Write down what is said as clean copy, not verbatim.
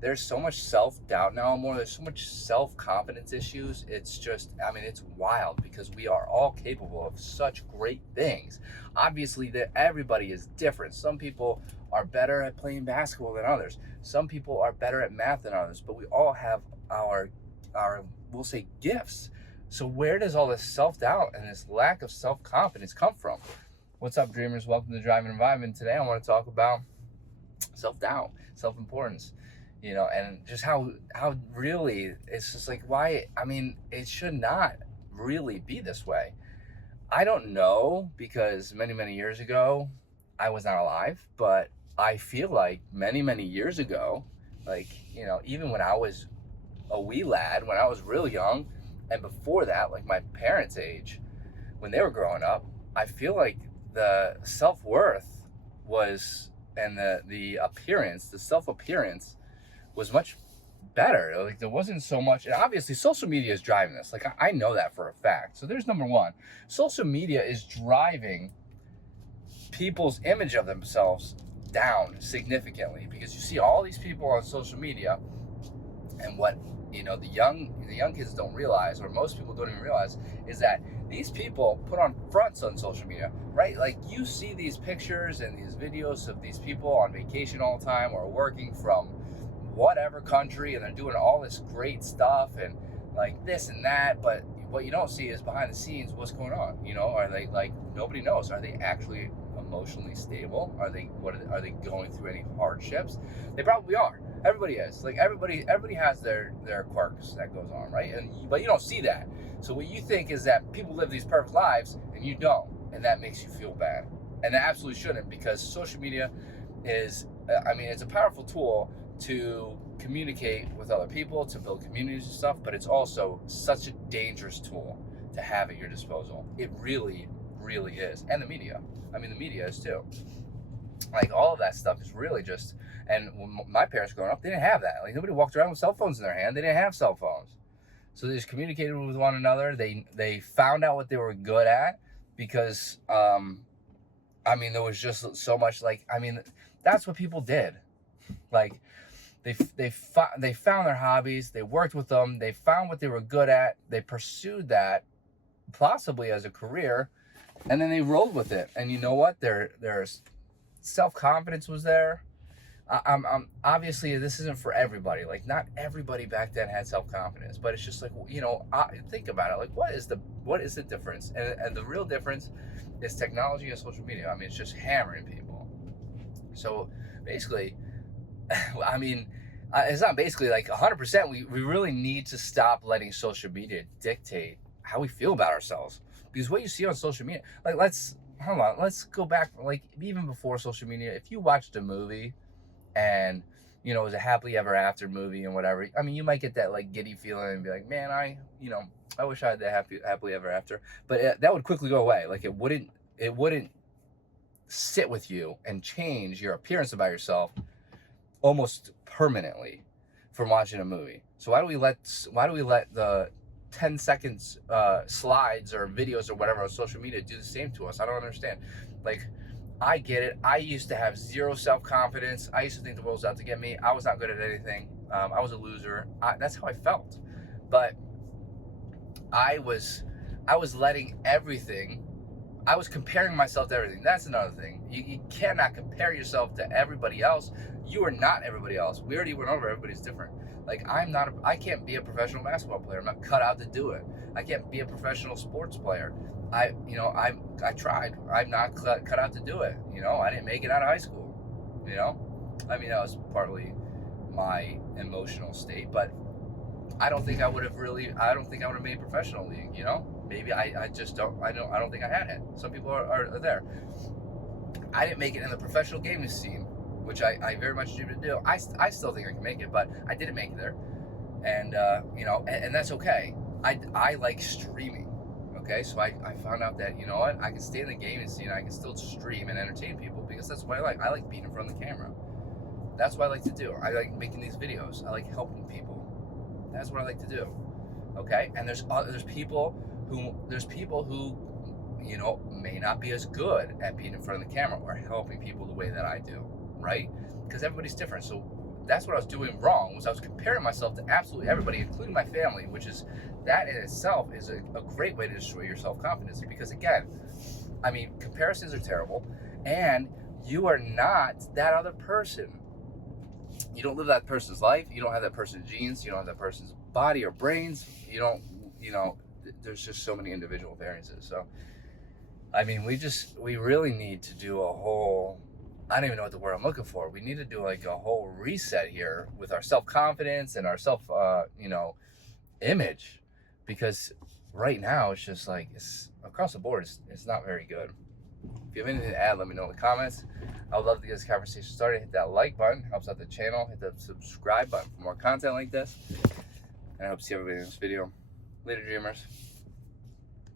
there's so much self-doubt now more. There's so much self-confidence issues. It's just, I mean, it's wild because we are all capable of such great things. Obviously, that everybody is different. Some people are better at playing basketball than others. Some people are better at math than others, but we all have our we'll say gifts. So where does all this self-doubt and this lack of self-confidence come from? What's up, dreamers? Welcome to Driving Environment. Today I want to talk about self-doubt, self-importance, and just how really it's just like, why, I mean, it should not really be this way. I don't know, because many years ago I was not alive, but I feel like many years ago, like, even when I was a wee lad, when I was real young, and before that, like my parents' age, when they were growing up, I feel like the self-worth was, and the appearance, the self-appearance was much better. Like there wasn't so much, and obviously social media is driving this. Like I know that for a fact. So there's number one. Social media is driving people's image of themselves down significantly, because you see all these people on social media, and what the young kids don't realize, or most people don't even realize, is that these people put on fronts on social media, right? Like you see these pictures and these videos of these people on vacation all the time, or working from whatever country, and they're doing all this great stuff and like this and that, but what you don't see is behind the scenes what's going on. Are they, like, nobody knows, are they actually emotionally stable? Are they going through any hardships? They probably are. Everybody is. Like everybody has their quirks that goes on, right? But you don't see that. So what you think is that people live these perfect lives and you don't, and that makes you feel bad. And that absolutely shouldn't, because social media is, it's a powerful tool to communicate with other people, to build communities and stuff, but it's also such a dangerous tool to have at your disposal. It really is. And the media. The media is too. Like all of that stuff is really just, and when my parents growing up, they didn't have that. Like nobody walked around with cell phones in their hand. They didn't have cell phones. So they just communicated with one another. They found out what they were good at, because, there was just so much, that's what people did. Like they found their hobbies, they worked with them, they found what they were good at, they pursued that, possibly as a career, and then they rolled with it. And you know what? Their self-confidence was there. Obviously this isn't for everybody. Like not everybody back then had self-confidence, but it's just like, think about it. Like what is the difference? And the real difference is technology and social media. It's just hammering people. So basically, it's not basically, like 100%. We really need to stop letting social media dictate how we feel about ourselves, because what you see on social media, like let's go back, like even before social media. If you watched a movie and it was a happily ever after movie and whatever, you might get that like giddy feeling and be like, man, I wish I had that happily ever after. But that would quickly go away. Like it wouldn't sit with you and change your appearance about yourself almost permanently from watching a movie. So why do we let the 10 seconds slides or videos or whatever on social media do the same to us? I don't understand. Like, I get it. I used to have zero self-confidence. I used to think the world was out to get me. I was not good at anything. I was a loser. That's how I felt. But I was letting everything, I was comparing myself to everything. That's another thing. You cannot compare yourself to everybody else. You are not everybody else. We already went over everybody's different. Like I can't be a professional basketball player. I'm not cut out to do it. I can't be a professional sports player. I tried. I'm not cut out to do it. I didn't make it out of high school. That was partly my emotional state, but I don't think I would have made professional league. Maybe I just don't. I don't think I had it. Some people are there. I didn't make it in the professional gaming scene, which I very much dream to do. I still think I can make it, but I didn't make it there, and and that's okay. I like streaming. Okay, so I found out that I can stay in the gaming scene. I can still stream and entertain people, because that's what I like. I like being in front of the camera. That's what I like to do. I like making these videos. I like helping people. That's what I like to do. Okay, and there's people who may not be as good at being in front of the camera or helping people the way that I do, right? Because everybody's different. So that's what I was doing wrong, was I was comparing myself to absolutely everybody, including my family, which is, that in itself is a great way to destroy your self-confidence. Because again, I mean, comparisons are terrible, and you are not that other person. You don't live that person's life. You don't have that person's genes. You don't have that person's body or brains. You don't, there's just so many individual variances. So, I mean, we really need to do a whole, I don't even know what the word I'm looking for. We need to do like a whole reset here with our self-confidence and our image, because right now it's just like, it's across the board, it's not very good. If you have anything to add, let me know in the comments. I would love to get this conversation started. Hit that like button, helps out the channel. Hit the subscribe button for more content like this. And I hope to see everybody in this video. Later, dreamers.